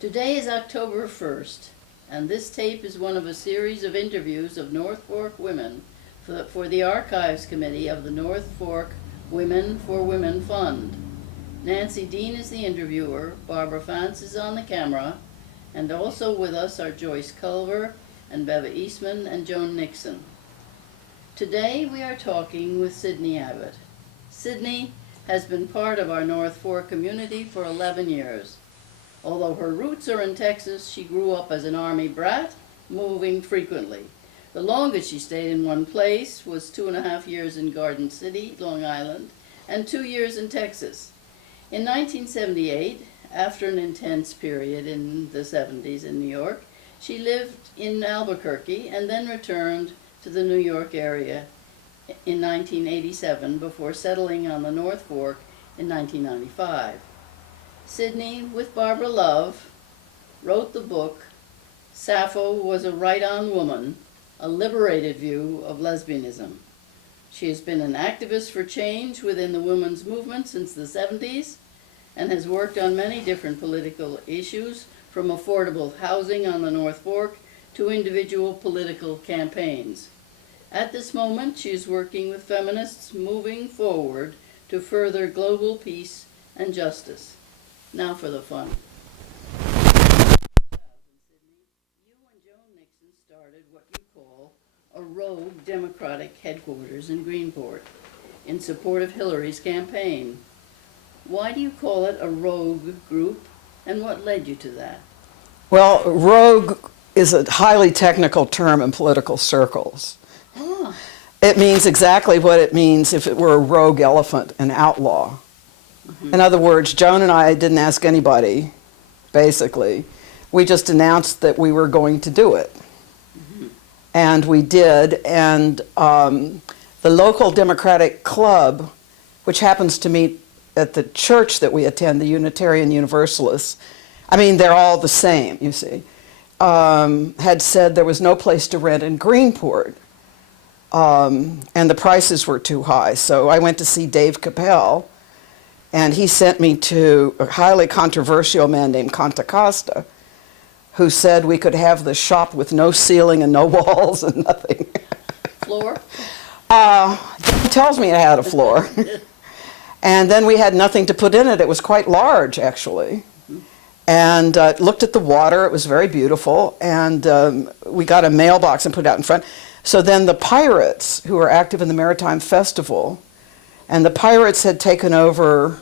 Today is October 1st, and this tape is one of a series of interviews of North Fork women for the Archives Committee of the North Fork Women for Women Fund. Nancy Dean is the interviewer, Barbara Pfanz is on the camera, and also with us are Joyce Culver and Beva Eastman and Joan Nixon. Today we are talking with Sidney Abbott. Sidney has been part of our North Fork community for 11 years. Although her roots are in Texas, she grew up as an Army brat, moving frequently. The longest she stayed in one place was 2.5 years in Garden City, Long Island, and 2 years in Texas. In 1978, after an intense period in the 70s in New York, she lived in Albuquerque and then returned to the New York area in 1987 before settling on the North Fork in 1995. Sidney, with Barbara Love, wrote the book, Sappho Was a Right-On Woman, A Liberated View of Lesbianism. She has been an activist for change within the women's movement since the 70s and has worked on many different political issues, from affordable housing on the North Fork to individual political campaigns. At this moment, she is working with feminists moving forward to further global peace and justice. Now for the fun. You and Joan Nixon started what you call a rogue Democratic headquarters in Greenport in support of Hillary's campaign. Why do you call it a rogue group, and what led you to that? Well, rogue is a highly technical term in political circles. Ah. It means exactly what it means if it were a rogue elephant, an outlaw. Mm-hmm. In other words, Joan and I didn't ask anybody, basically. We just announced that we were going to do it. Mm-hmm. And we did, and the local Democratic Club, which happens to meet at the church that we attend, the Unitarian Universalists, I mean, they're all the same, you see, had said there was no place to rent in Greenport, and the prices were too high. So I went to see Dave Capel, and he sent me to a highly controversial man named Conta Costa, who said we could have the shop with no ceiling and no walls and nothing. Floor? He tells me it had a floor. And then we had nothing to put in it. It was quite large, actually. And looked at the water. It was very beautiful. And we got a mailbox and put it out in front. So then the pirates, who were active in the Maritime Festival, and the pirates had taken over,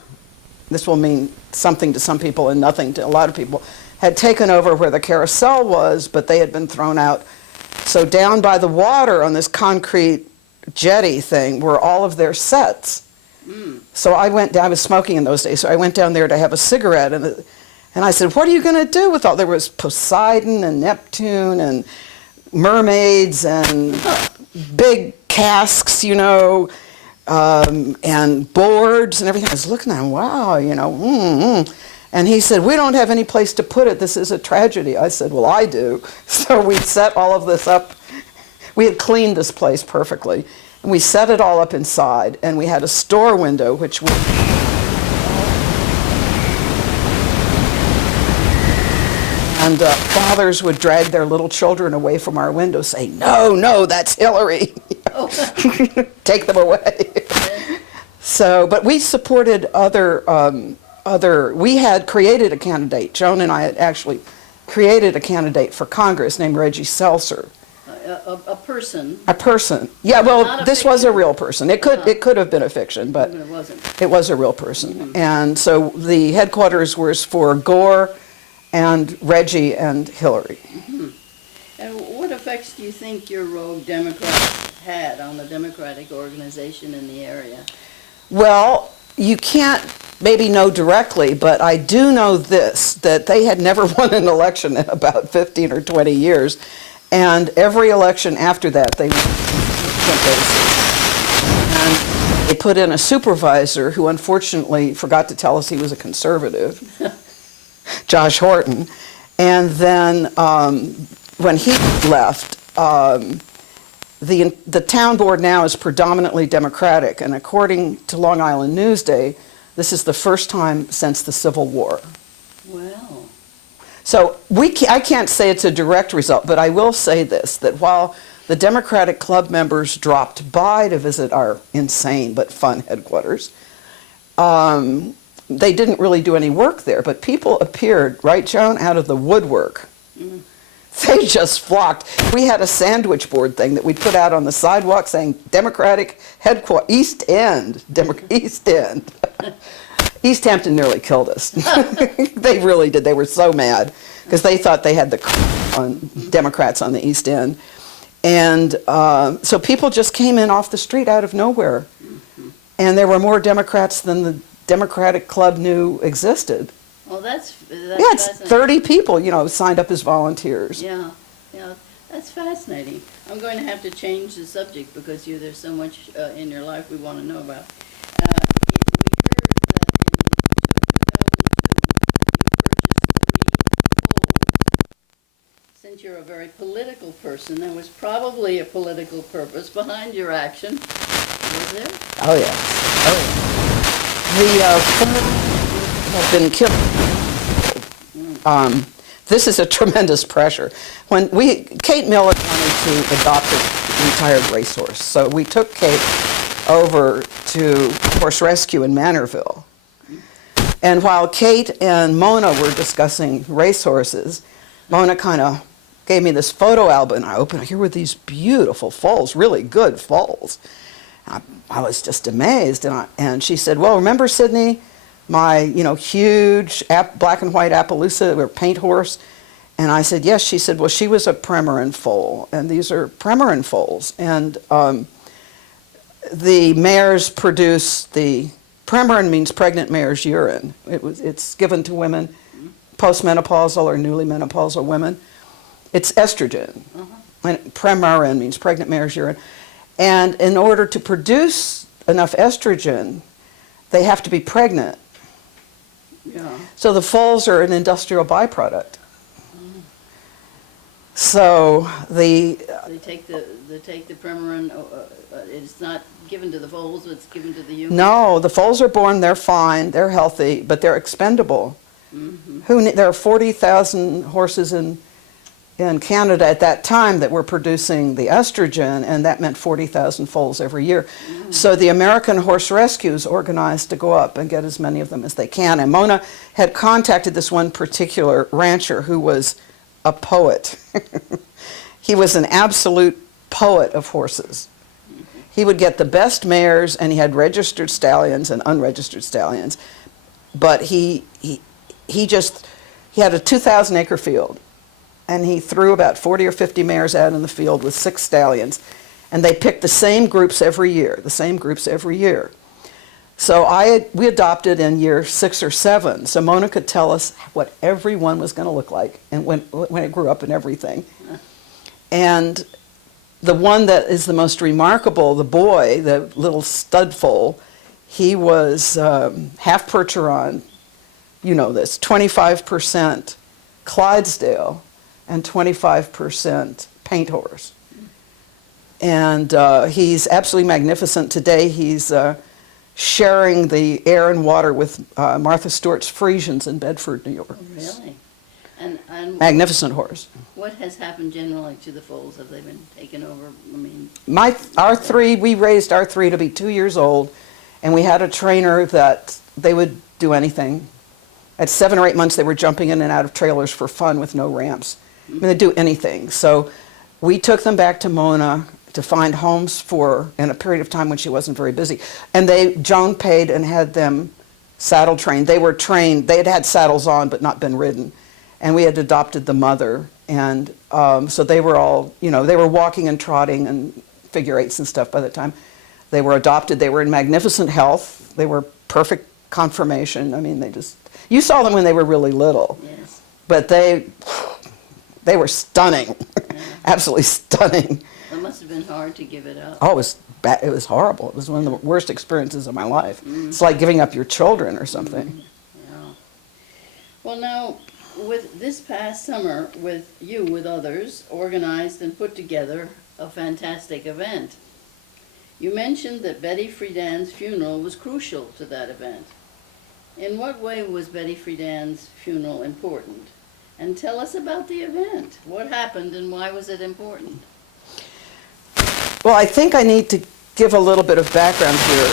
this will mean something to some people and nothing to a lot of people, had taken over where the carousel was, but they had been thrown out. So down by the water on this concrete jetty thing were all of their sets. Mm. So I went down, I was smoking in those days, so I went down there to have a cigarette, and I said, what are you going to do with all, there was Poseidon and Neptune and mermaids and big casks, you know, and boards and everything. I was looking at him, wow, you know, And he said, we don't have any place to put it. This is a tragedy. I said, well, I do. So we set all of this up. We had cleaned this place perfectly. And we set it all up inside. And we had a store window, which we... And fathers would drag their little children away from our window saying, no, no, that's Hillary. Take them away. So, but we supported we had created a candidate. Joan and I had actually created a candidate for Congress named Reggie Seltzer. A person. A person. Yeah, well, this was a real person. It could have been a fiction, but it wasn't. It was a real person. Mm-hmm. And so the headquarters was for Gore and Reggie and Hillary. Mm-hmm. And what effects do you think your rogue Democrats had on the Democratic organization in the area? Well, you can't maybe know directly, but I do know this, that they had never won an election in about 15 or 20 years, and every election after that they went and they put in a supervisor who unfortunately forgot to tell us he was a conservative, Josh Horton, and then when he left, the town board now is predominantly Democratic, and according to Long Island Newsday, this is the first time since the Civil War. Wow. So I can't say it's a direct result, but I will say this, that while the Democratic Club members dropped by to visit our insane but fun headquarters, they didn't really do any work there, but people appeared, right, Joan, out of the woodwork. Mm. They just flocked. We had a sandwich board thing that we'd put out on the sidewalk saying Democratic Headquarters, East End, East End. East Hampton nearly killed us. They really did. They were so mad because they thought they had the on Democrats on the East End. And so people just came in off the street out of nowhere. And there were more Democrats than the Democratic Club knew existed. Well, that's Yeah, it's fascinating. 30 people, signed up as volunteers. Yeah, that's fascinating. I'm going to have to change the subject because there's so much in your life we want to know about. We heard that in 2002 you purchased 3 polls. Since you're a very political person, there was probably a political purpose behind your action. Was there? Oh, yeah. The have been killed. This is a tremendous pressure. When Kate Miller wanted to adopt an entire racehorse, so we took Kate over to Horse Rescue in Manorville. And while Kate and Mona were discussing racehorses, Mona kind of gave me this photo album, and I opened it. Here were these beautiful foals, really good foals. I was just amazed, and she said, "Well, remember, Sidney, my huge black and white Appaloosa or paint horse?" And I said, "Yes." She said, "Well, she was a Premarin foal, and these are Premarin foals, and the mares produce the Premarin means pregnant mare's urine. It's given to women postmenopausal or newly menopausal women. It's estrogen, and Premarin means pregnant mare's urine, and in order to produce enough estrogen, they have to be pregnant." Yeah. So the foals are an industrial byproduct. So They take the Premarin. It's not given to the foals; it's given to the human. no, the foals are born. They're fine. They're healthy, but they're expendable. There are 40,000 horses in Canada at that time that were producing the estrogen, and that meant 40,000 foals every year. So the American Horse Rescues organized to go up and get as many of them as they can. And Mona had contacted this one particular rancher who was a poet. He was an absolute poet of horses. He would get the best mares, and he had registered stallions and unregistered stallions. But he had a 2,000-acre field. And he threw about 40 or 50 mares out in the field with 6 stallions. And they picked the same groups every year, So we adopted in year 6 or 7. So Mona could tell us what every one was going to look like and when it grew up and everything. And the one that is the most remarkable, the boy, the little stud foal, he was half Percheron, 25% Clydesdale, and 25% paint horse. And he's absolutely magnificent. Today he's sharing the air and water with Martha Stewart's Friedans in Bedford, New York. Oh, really? And Magnificent horse. what has happened generally to the foals? Have they been taken over? I mean, We raised our 3 to be 2 years old, and we had a trainer that they would do anything. At 7 or 8 months, they were jumping in and out of trailers for fun with no ramps. I mean, they'd do anything. So we took them back to Mona to find homes in a period of time when she wasn't very busy. And Joan paid and had them saddle trained. They were trained, they had saddles on but not been ridden. And we had adopted the mother. And so they were all, they were walking and trotting and figure 8s and stuff by the time they were adopted. They were in magnificent health. They were perfect conformation. I mean, you saw them when they were really little. yes. But they were stunning, absolutely stunning. It must have been hard to give it up. Oh, it was horrible. It was one of the worst experiences of my life. It's like giving up your children or something. Yeah. Well, now, with this past summer, with others, organized and put together a fantastic event. You mentioned that Betty Friedan's funeral was crucial to that event. In what way was Betty Friedan's funeral important? And tell us about the event. What happened and why was it important? Well, I think I need to give a little bit of background here.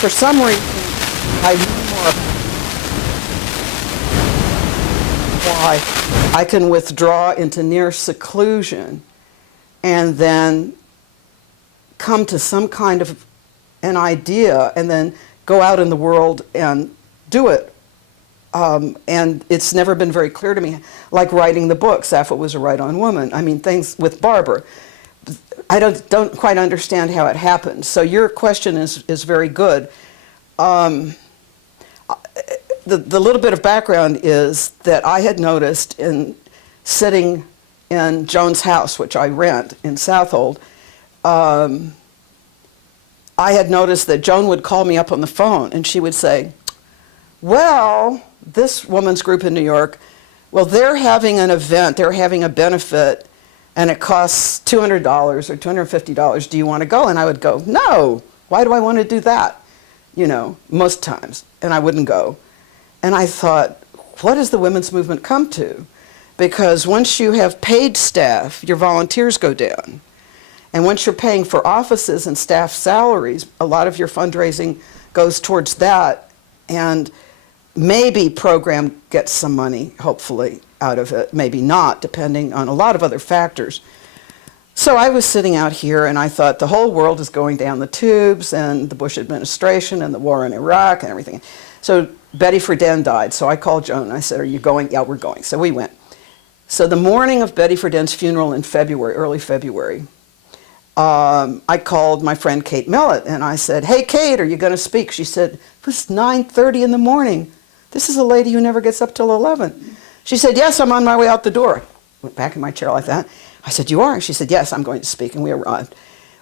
For some reason, I knew more why I can withdraw into near seclusion and then come to some kind of an idea and then go out in the world and do it. And it's never been very clear to me, like writing the book, Sappho Was a Right-On Woman. I mean, things with Barbara. I don't quite understand how it happened. So your question is very good. The little bit of background is that I had noticed in sitting in Joan's house, which I rent in Southold, I had noticed that Joan would call me up on the phone and she would say, well, this woman's group in New York, well, they're having an event, they're having a benefit, and it costs $200 or $250. Do you want to go? And I would go, no, why do I want to do that? You know, most times. And I wouldn't go. And I thought, what does the women's movement come to? Because once you have paid staff, your volunteers go down. And once you're paying for offices and staff salaries, a lot of your fundraising goes towards that. And maybe program gets some money, hopefully, out of it. Maybe not, depending on a lot of other factors. So I was sitting out here and I thought the whole world is going down the tubes and the Bush administration and the war in Iraq and everything. So Betty Friedan died. So I called Joan and I said, are you going? Yeah, we're going. So we went. So the morning of Betty Friedan's funeral in February, early February, I called my friend Kate Millett and I said, hey, Kate, are you going to speak? She said, it was 9:30 in the morning. This is a lady who never gets up till 11. She said, yes, I'm on my way out the door. Went back in my chair like that. I said, you are? She said, yes, I'm going to speak. And we arrived.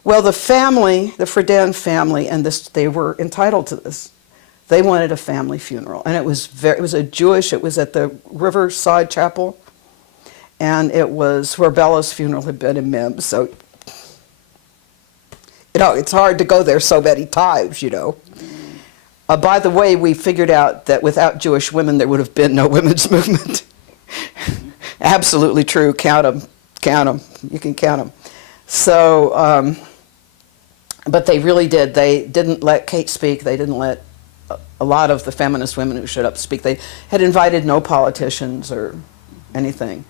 Well, the family, the Friedan family, and this, they were entitled to this. They wanted a family funeral. And it was it was at the Riverside Chapel. And it was where Bella's funeral had been in Mims. So, you know, it's hard to go there so many times, you know. By the way, we figured out that without Jewish women, there would have been no women's movement. Absolutely true. Count them. Count them. You can count them. So, but they really did. They didn't let Kate speak. They didn't let a lot of the feminist women who showed up speak. They had invited no politicians or anything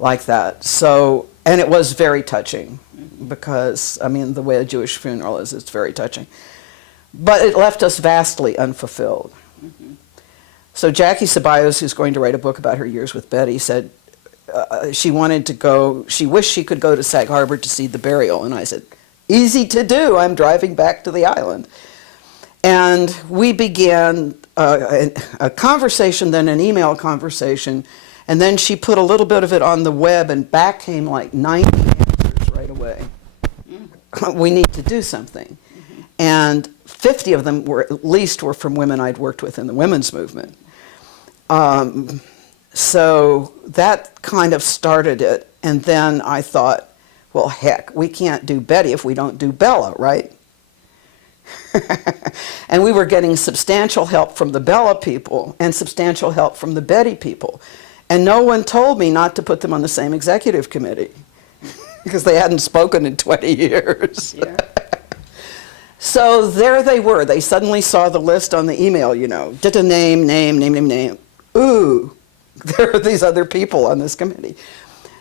like that. So, and it was very touching because, I mean, the way a Jewish funeral is, it's very touching. But it left us vastly unfulfilled. Mm-hmm. So Jackie Ceballos, who's going to write a book about her years with Betty, said she wanted to go, she wished she could go to Sag Harbor to see the burial. And I said, easy to do, I'm driving back to the island. And we began a conversation, then an email conversation, and then she put a little bit of it on the web, and back came like 90 answers right away. Mm-hmm. We need to do something. Mm-hmm. And 50 of them were at least were from women I'd worked with in the women's movement. So that kind of started it. And then I thought, well, heck, we can't do Betty if we don't do Bella, right? And we were getting substantial help from the Bella people and substantial help from the Betty people. And no one told me not to put them on the same executive committee because they hadn't spoken in 20 years. Yeah. So there they were. They suddenly saw the list on the email, you know, did a name. Ooh, there are these other people on this committee.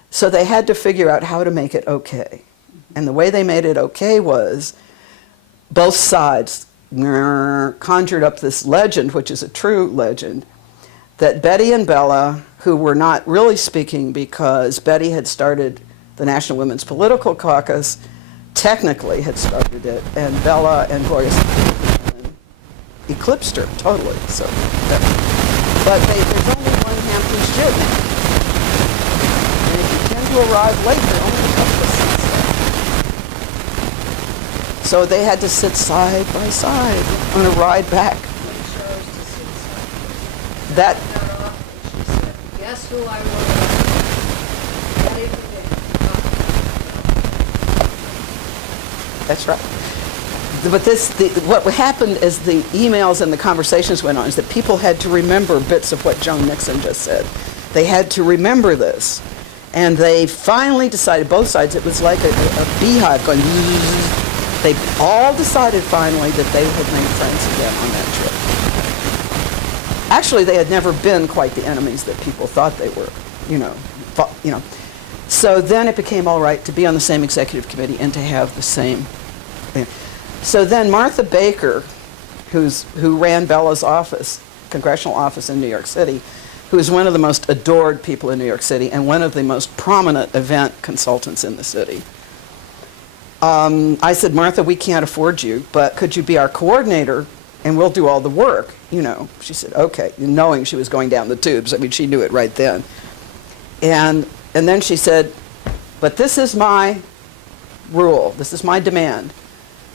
So they had to figure out how to make it okay. And the way they made it okay was both sides conjured up this legend, which is a true legend, that Betty and Bella, who were not really speaking because Betty had started the National Women's Political Caucus, technically had started it, and Bella and Gloria eclipsed her totally. So, but there's only one Hampton's Jew, and if you tend to arrive late, there only a couple of seats. So they had to sit side by side on a ride back. That. Guess who I was? Betty Friedan. That's right. but what happened as the emails and the conversations went on is that people had to remember bits of what Joan Nixon just said. They had to remember this. And they finally decided, both sides, it was like a beehive going, they all decided finally that they had made friends again on that trip. Actually, they had never been quite the enemies that people thought they were, you know. So then it became all right to be on the same executive committee and to have the same thing. So then Martha Baker, who ran Bella's office, congressional office in New York City, who is one of the most adored people in New York City and one of the most prominent event consultants in the city. I said, Martha, we can't afford you, but could you be our coordinator and we'll do all the work, you know. She said, okay, knowing she was going down the tubes. I mean, she knew it right then. And then she said, but this is my rule, this is my demand.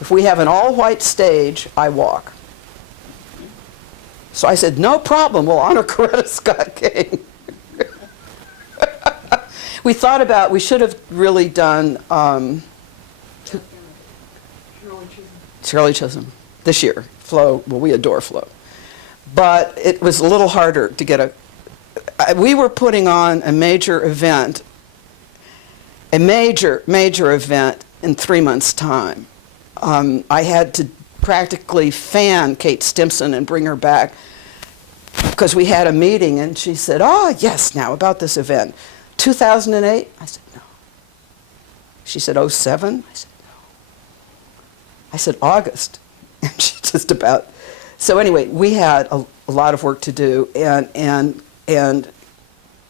If we have an all-white stage, I walk. So I said, no problem, we'll honor Coretta Scott King. We thought about, we should have really done Shirley Chisholm this year. Flo, well, we adore Flo. But it was a little harder to get we were putting on a major event, a major event in 3 months' time. I had to practically fan Kate Stimpson and bring her back because we had a meeting and she said, oh, yes, now about this event. 2008? I said, no. She said, 07? I said, no. I said, August. And she just about. So anyway, we had a lot of work to do and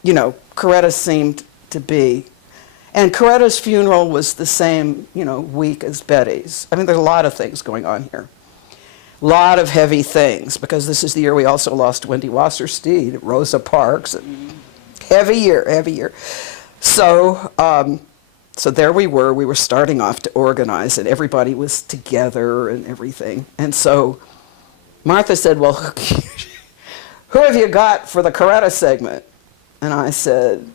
you know, Coretta seemed to be. And Coretta's funeral was the same, you know, week as Betty's. I mean, there's a lot of things going on here. A lot of heavy things, because this is the year we also lost Wendy Wasserstein, Rosa Parks. Heavy year. So, so there we were starting off to organize, and everybody was together and everything. And so Martha said, well, who have you got for the Coretta segment? And I said,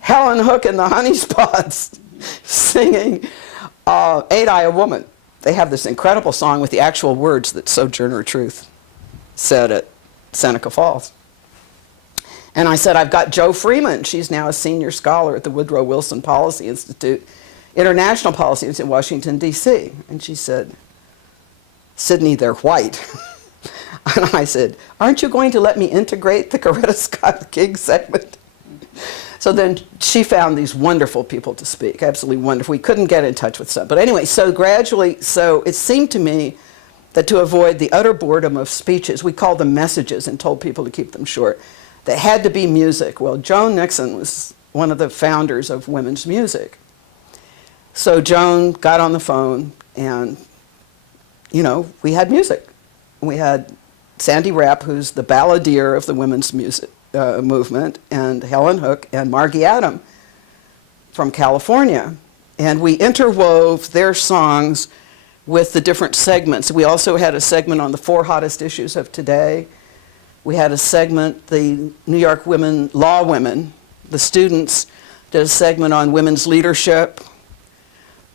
Helen Hook and the Honey Spots singing Ain't I a Woman. They have this incredible song with the actual words that Sojourner Truth said at Seneca Falls. And I said, I've got Jo Freeman. She's now a senior scholar at the Woodrow Wilson Policy Institute, International Policy Institute in Washington, D.C. And she said, Sidney, they're white. And I said, aren't you going to let me integrate the Coretta Scott King segment? So then she found these wonderful people to speak, absolutely wonderful. We couldn't get in touch with some. But anyway, so gradually, so it seemed to me that to avoid the utter boredom of speeches, we called them messages and told people to keep them short. There had to be music. Well, Joan Nixon was one of the founders of women's music. So Joan got on the phone and, you know, we had music. We had Sandy Rapp, who's the balladeer of the women's music movement, and Helen Hook and Margie Adam from California. And we interwove their songs with the different segments. We also had a segment on the 4 hottest issues of today. We had a segment, the New York Law Women, the students did a segment on women's leadership.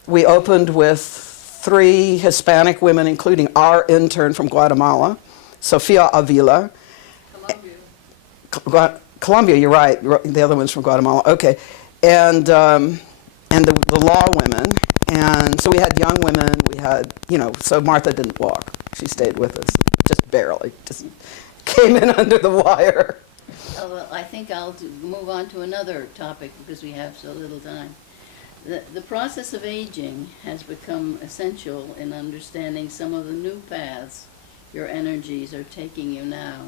We opened with 3 Hispanic women, including our intern from Guatemala, Sofia Avila. Colombia, you're right. The other one's from Guatemala. Okay. And the law women. And so we had young women. We had, you know, so Martha didn't walk. She stayed with us, just barely. Just came in under the wire. Oh, well, I think I'll move on to another topic because we have so little time. The process of aging has become essential in understanding some of the new paths your energies are taking you now.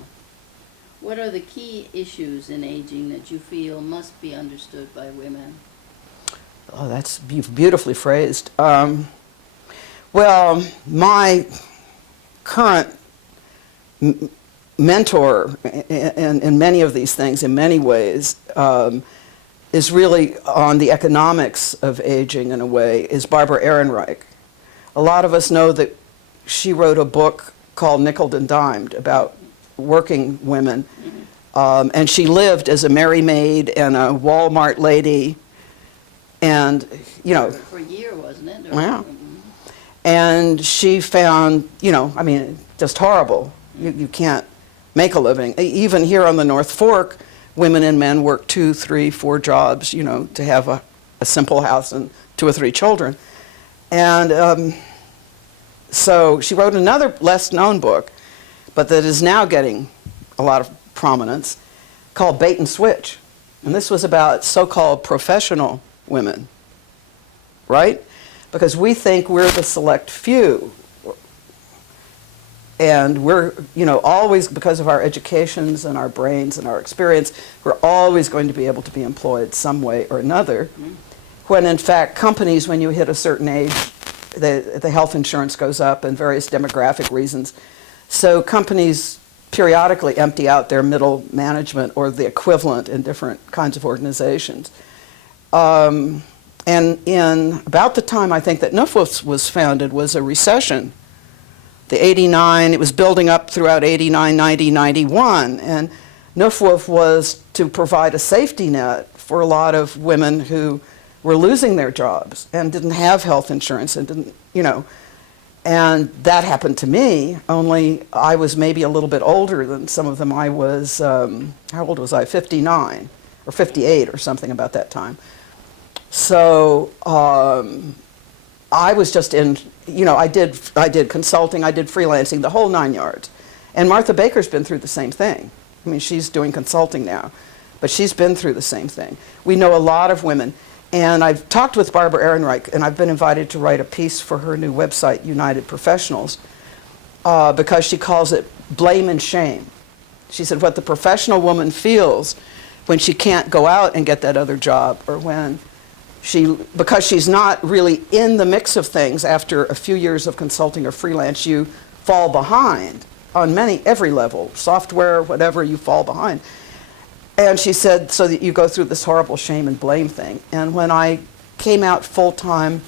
What are the key issues in aging that you feel must be understood by women? Oh, that's beautifully phrased. Well, my current mentor in many of these things, in many ways, is really on the economics of aging in a way, is Barbara Ehrenreich. A lot of us know that she wrote a book called Nickeled and Dimed about working women. And she lived as a Mary Maid and a Walmart lady, and, you know. For a year, wasn't it? Wow. And she found, I mean, just horrible. You can't make a living. Even here on the North Fork, women and men work 2, 3, 4 jobs, to have a simple house and 2 or 3 children. And so she wrote another less-known book, but that is now getting a lot of prominence, called Bait and Switch. And this was about so-called professional women, right? Because we think we're the select few. And we're, always, because of our educations and our brains and our experience, we're always going to be able to be employed some way or another. When in fact, companies, when you hit a certain age, the health insurance goes up and various demographic reasons. So companies periodically empty out their middle management or the equivalent in different kinds of organizations. And in about the time I think that NFWFWF was founded was a recession. The 89, it was building up throughout 89, 90, 91, and NFWFWF was to provide a safety net for a lot of women who were losing their jobs and didn't have health insurance and didn't, and that happened to me, only I was maybe a little bit older than some of them. I was, how old was I? 59 or 58 or something about that time. So I was just in, I did consulting, I did freelancing, the whole 9 yards. And Martha Baker's been through the same thing. I mean, she's doing consulting now, but she's been through the same thing. We know a lot of women. And I've talked with Barbara Ehrenreich, and I've been invited to write a piece for her new website, United Professionals, because she calls it blame and shame. She said what the professional woman feels when she can't go out and get that other job, or when because she's not really in the mix of things after a few years of consulting or freelance, you fall behind on every level, software, whatever, you fall behind. And she said, so that you go through this horrible shame and blame thing. And when I came out full-time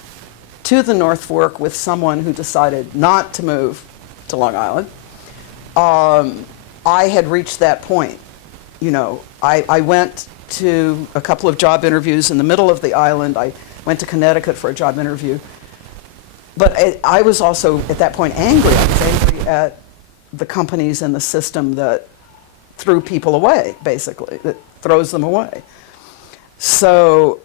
to the North Fork with someone who decided not to move to Long Island, I had reached that point. I went to a couple of job interviews in the middle of the island. I went to Connecticut for a job interview. But I was also, at that point, angry. I was angry at the companies and the system that threw people away, basically, that throws them away. So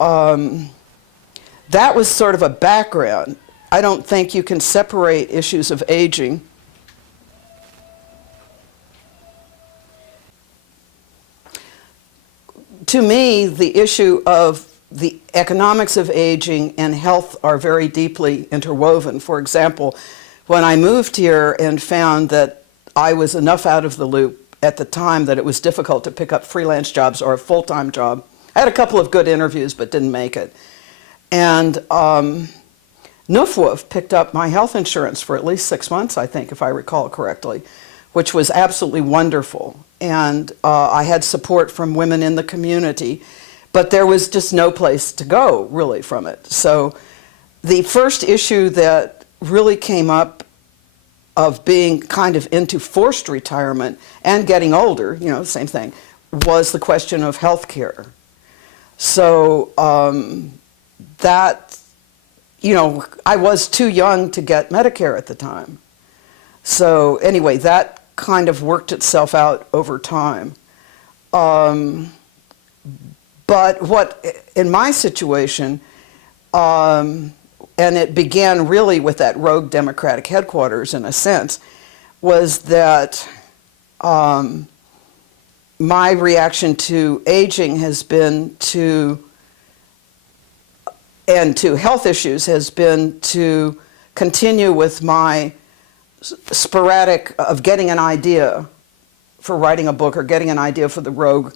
that was sort of a background. I don't think you can separate issues of aging to me, the issue of the economics of aging and health are very deeply interwoven. For example, when I moved here and found that I was enough out of the loop at the time that it was difficult to pick up freelance jobs or a full-time job. I had a couple of good interviews but didn't make it. And NFWFWF picked up my health insurance for at least 6 months, I think, if I recall correctly, which was absolutely wonderful. And I had support from women in the community, but there was just no place to go, really, from it. So the first issue that really came up of being kind of into forced retirement and getting older, same thing, was the question of health care. So that, I was too young to get Medicare at the time. So anyway, that kind of worked itself out over time. But what, in my situation, and it began really with that rogue Democratic headquarters in a sense, was that my reaction to aging has been and to health issues has been to continue with my sporadic of getting an idea for writing a book or getting an idea for the rogue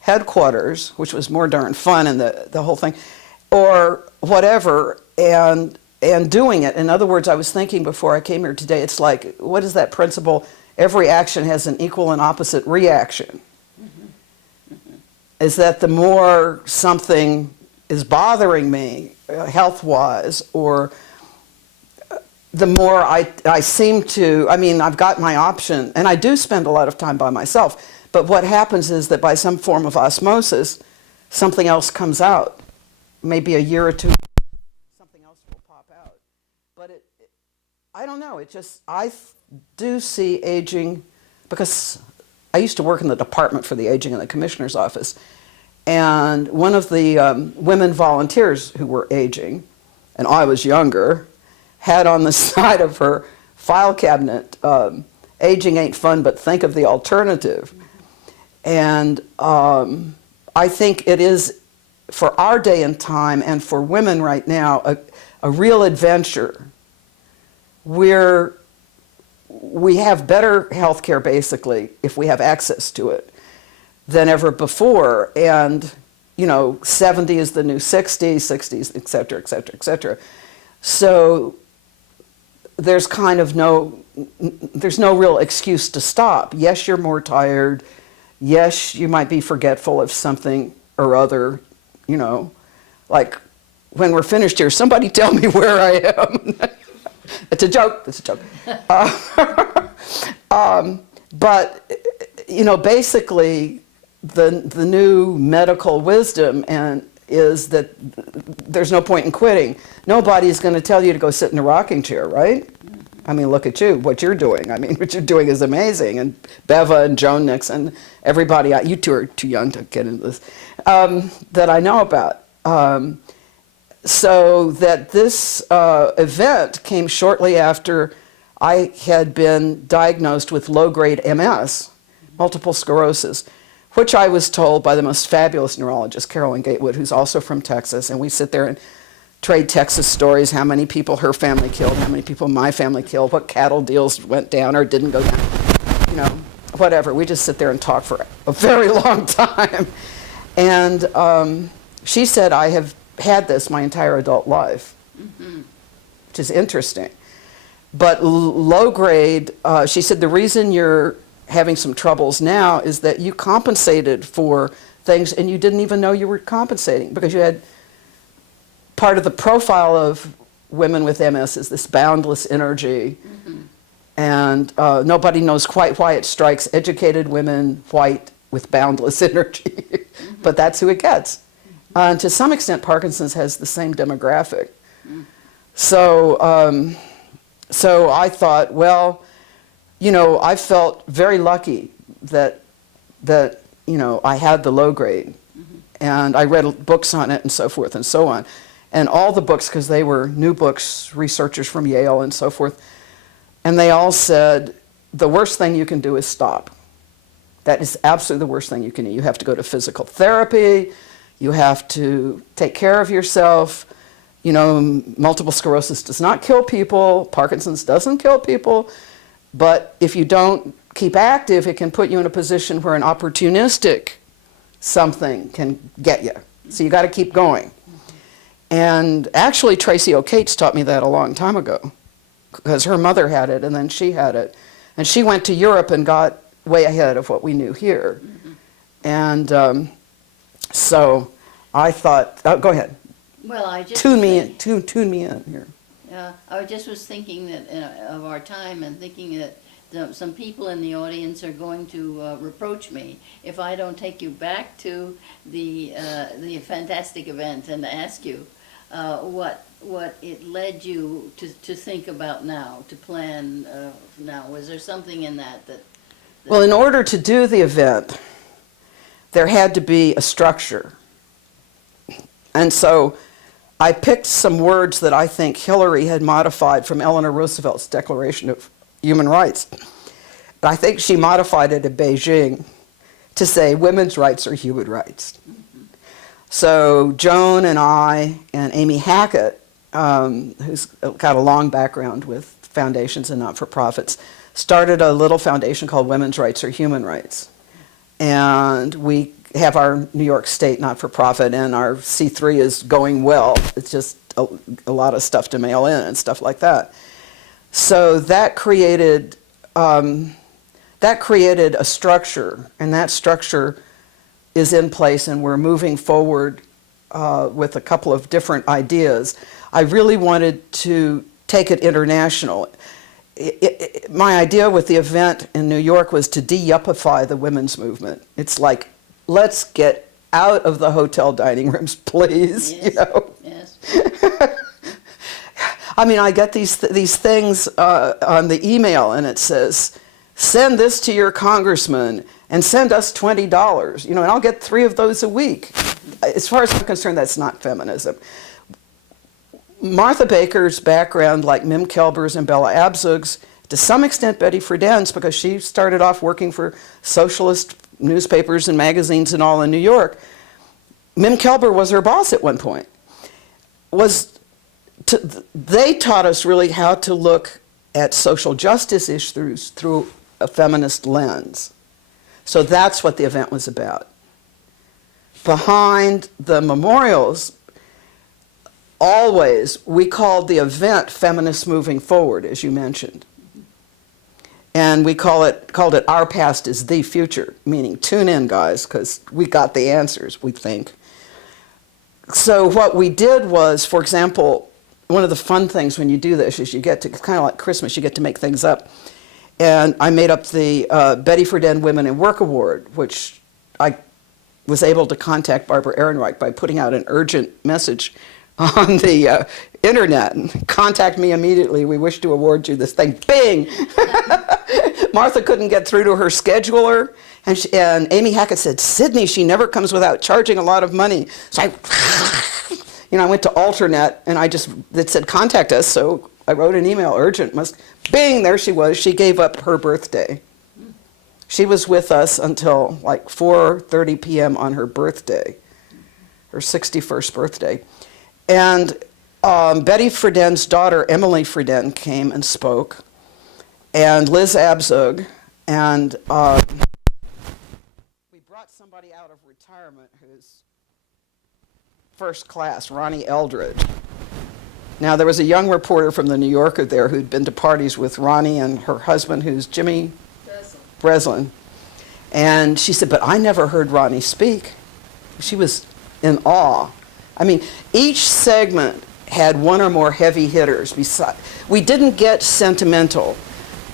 headquarters, which was more darn fun and the whole thing, or whatever, and doing it. In other words, I was thinking before I came here today, it's like, what is that principle? Every action has an equal and opposite reaction. Is that the more something is bothering me, health-wise, or the more I seem to, I've got my option, and I do spend a lot of time by myself, but what happens is that by some form of osmosis, something else comes out. Maybe a year or two, something else will pop out. But I don't know. Do see aging, because I used to work in the department for the aging in the commissioner's office, and one of the women volunteers who were aging, and I was younger, had on the side of her file cabinet, "Aging ain't fun, but think of the alternative." And I think it is, for our day and time, and for women right now, a real adventure. We have better health care, basically, if we have access to it, than ever before. And, 70 is the new 60, 60s, et cetera, et cetera, et cetera. So there's there's no real excuse to stop. Yes, you're more tired. Yes, you might be forgetful of something or other, like when we're finished here, somebody tell me where I am. It's a joke. It's a joke. But basically, the new medical wisdom is that there's no point in quitting. Nobody's going to tell you to go sit in a rocking chair, right? I mean, look at you, what you're doing. I mean, what you're doing is amazing. And Beva and Joan Nixon, everybody, you two are too young to get into this, that I know about. So that this event came shortly after I had been diagnosed with low-grade MS, multiple sclerosis, which I was told by the most fabulous neurologist, Carolyn Gatewood, who's also from Texas, and we sit there and trade Texas stories, how many people her family killed, how many people my family killed, what cattle deals went down or didn't go down, whatever. We just sit there and talk for a very long time. And she said, I have had this my entire adult life, which is interesting. But low grade, she said, the reason you're having some troubles now is that you compensated for things and you didn't even know you were compensating, because you had part of the profile of women with MS is this boundless energy. And nobody knows quite why it strikes educated women, white, with boundless energy. But that's who it gets. And to some extent, Parkinson's has the same demographic. So I thought, well, I felt very lucky that I had the low grade. And I read books on it and so forth and so on. And all the books, because they were new books, researchers from Yale and so forth, and they all said, the worst thing you can do is stop. That is absolutely the worst thing you can do. You have to go to physical therapy. You have to take care of yourself. Multiple sclerosis does not kill people. Parkinson's doesn't kill people. But if you don't keep active, it can put you in a position where an opportunistic something can get you. So you got to keep going. And actually, Tracy O'Cates taught me that a long time ago, because her mother had it, and then she had it. And she went to Europe and got way ahead of what we knew here. And so I thought, go ahead. Well, I just tune me in here. I just was thinking that of our time, and thinking that some people in the audience are going to reproach me if I don't take you back to the fantastic event and ask you what it led you to think about now, to plan now. Was there something in that? Well, in order to do the event, there had to be a structure. And so I picked some words that I think Hillary had modified from Eleanor Roosevelt's Declaration of Human Rights. And I think she modified it in Beijing to say women's rights are human rights. So Joan and I and Amy Hackett, who's got a long background with foundations and not-for-profits, started a little foundation called Women's Rights are Human Rights. And we have our New York State not-for-profit, and our C3 is going well. It's just a lot of stuff to mail in and stuff like that. So that created a structure, and that structure is in place, and we're moving forward with a couple of different ideas. I really wanted to take it international. My idea with the event in New York was to de-yuppify the women's movement. It's like, let's get out of the hotel dining rooms, please. Yes. Yes. I mean, I get these things on the email, and it says, send this to your congressman and send us $20, and I'll get 3 of those a week. As far as I'm concerned, that's not feminism. Martha Baker's background, like Mim Kelber's and Bella Abzug's, to some extent Betty Friedan's, because she started off working for socialist newspapers and magazines and all in New York. Mim Kelber was her boss at one point. They taught us really how to look at social justice issues through a feminist lens. So that's what the event was about. Behind the memorials, always, we called the event Feminists Moving Forward, as you mentioned. And we called it Our Past is the Future, meaning tune in, guys, because we got the answers, we think. So what we did was, for example, one of the fun things when you do this is you get to, it's kind of like Christmas, you get to make things up. And I made up the Betty Friedan Women in Work Award, which I was able to contact Barbara Ehrenreich by putting out an urgent message on the internet. And contact me immediately. We wish to award you this thing. Bing! Martha couldn't get through to her scheduler. And Amy Hackett said, Sidney, she never comes without charging a lot of money. So I went to Alternet, and it said, contact us. So I wrote an email, urgent. Bing, there she was. She gave up her birthday. She was with us until like 4:30 p.m. on her birthday, her 61st birthday. And Betty Friedan's daughter, Emily Friedan, came and spoke, and Liz Abzug, and we brought somebody out of retirement who's first class, Ronnie Eldridge. Now, there was a young reporter from the New Yorker there who'd been to parties with Ronnie and her husband, who's Jimmy Breslin. And she said, but I never heard Ronnie speak. She was in awe. I mean, each segment had one or more heavy hitters. We didn't get sentimental.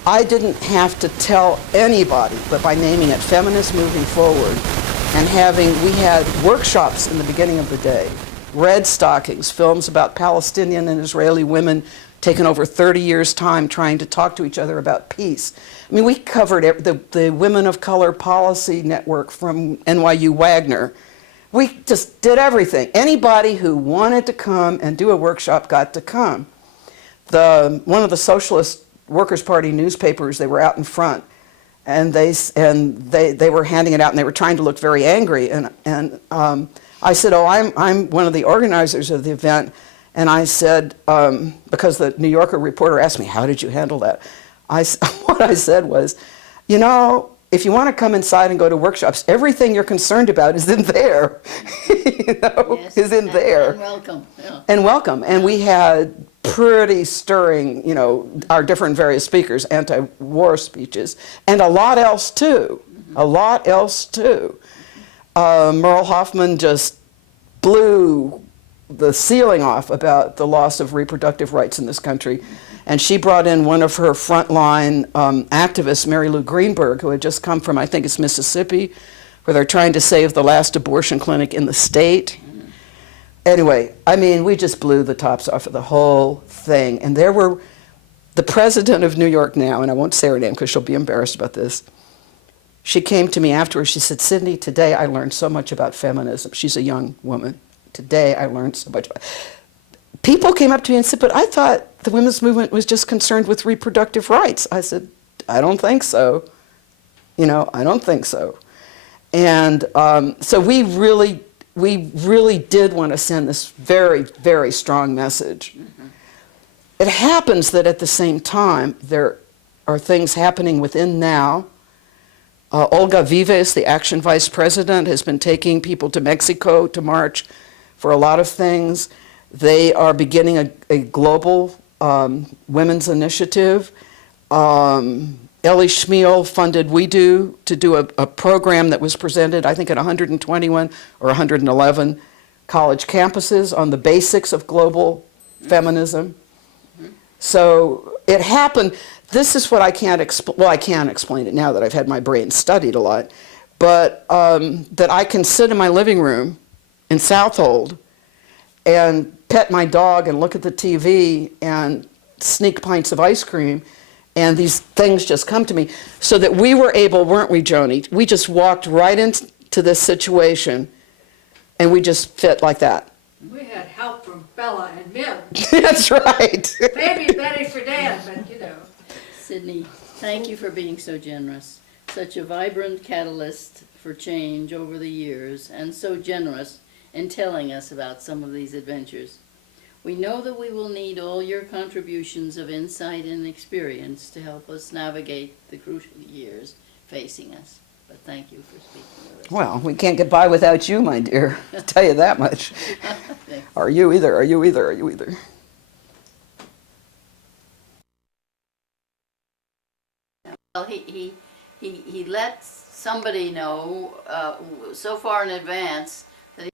I didn't have to tell anybody, but by naming it Feminists Moving Forward, and we had workshops in the beginning of the day. Red Stockings, films about Palestinian and Israeli women taken over 30 years' time trying to talk to each other about peace. I mean, we covered the Women of Color Policy Network from NYU Wagner. We just did everything. Anybody who wanted to come and do a workshop got to come. One of the Socialist Workers' Party newspapers, they were out in front, and they were handing it out, and they were trying to look very angry. And I said, oh, I'm one of the organizers of the event. And I said, because the New Yorker reporter asked me, how did you handle that? What I said was, if you want to come inside and go to workshops, everything you're concerned about is in there. Yes, is in there. And welcome. Yeah. And welcome. And we had pretty stirring, our different various speakers, anti-war speeches, and a lot else too. A lot else too. Merle Hoffman just blew the ceiling off about the loss of reproductive rights in this country. And she brought in one of her frontline activists, Mary Lou Greenberg, who had just come from, I think it's Mississippi, where they're trying to save the last abortion clinic in the state. Anyway, I mean, we just blew the tops off of the whole thing. And there were the president of New York now, and I won't say her name because she'll be embarrassed about this. She came to me afterwards. She said, Sidney, today I learned so much about feminism. She's a young woman. Today I learned so much about it. People came up to me and said, but I thought the women's movement was just concerned with reproductive rights. I said, I don't think so. I don't think so. And so we really did want to send this very, very strong message. Mm-hmm. It happens that at the same time, there are things happening within now. Olga Vives, the Action Vice President, has been taking people to Mexico to march for a lot of things. They are beginning a global women's initiative. Ellie Schmiel funded We Do to do a program that was presented, I think, at 121 or 111 college campuses on the basics of global feminism. Mm-hmm. So it happened. This is what I can't explain. Well, I can explain it now that I've had my brain studied a lot. But that I can sit in my living room in Southold and pet my dog and look at the TV and sneak pints of ice cream, and these things just come to me. So that we were able, weren't we, Joni? We just walked right into this situation, and we just fit like that. We had help from Bella and Mim. That's right. Maybe Betty for Dan, but you know. Sidney, thank you for being so generous, such a vibrant catalyst for change over the years, and so generous in telling us about some of these adventures. We know that we will need all your contributions of insight and experience to help us navigate the crucial years facing us. But thank you for speaking with us. Well, we can't get by without you, my dear. I'll tell you that much. Are you either? Are you either? Are you either? Well, he let somebody know so far in advance that he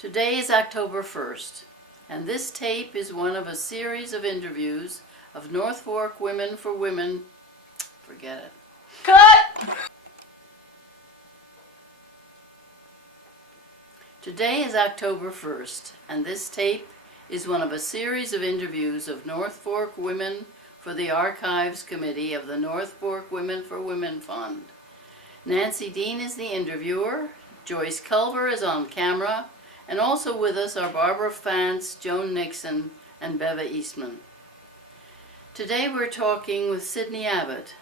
Today is October 1st, and this tape is one of a series of interviews of North Fork Women for Women. Forget it. Cut! Today is October 1st, and this tape is one of a series of interviews of North Fork Women for the Archives Committee of the North Fork Women for Women Fund. Nancy Dean is the interviewer, Joyce Culver is on camera, and also with us are Barbara Pfanz, Joan Nixon, and Beva Eastman. Today we're talking with Sidney Abbott.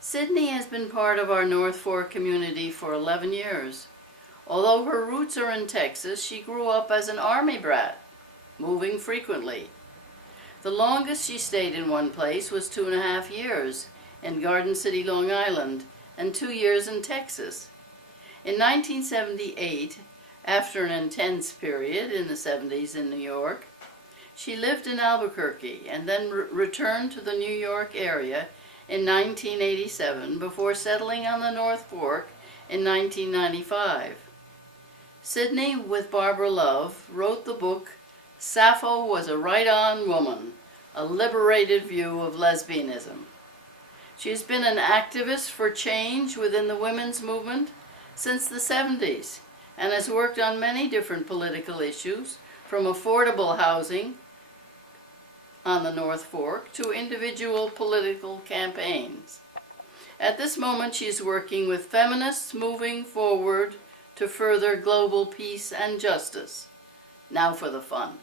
Sidney has been part of our North Fork community for 11 years. Although her roots are in Texas, she grew up as an Army brat, moving frequently. The longest she stayed in one place was 2.5 years in Garden City, Long Island, and 2 years in Texas. In 1978, after an intense period in the 70s in New York, she lived in Albuquerque and then returned to the New York area in 1987 before settling on the North Fork in 1995. Sidney, with Barbara Love, wrote the book Sappho Was a Right-On Woman, a liberated view of lesbianism. She has been an activist for change within the women's movement since the 70s and has worked on many different political issues, from affordable housing on the North Fork to individual political campaigns. At this moment, she is working with Feminists moving forward to further global peace and justice. Now for the fun.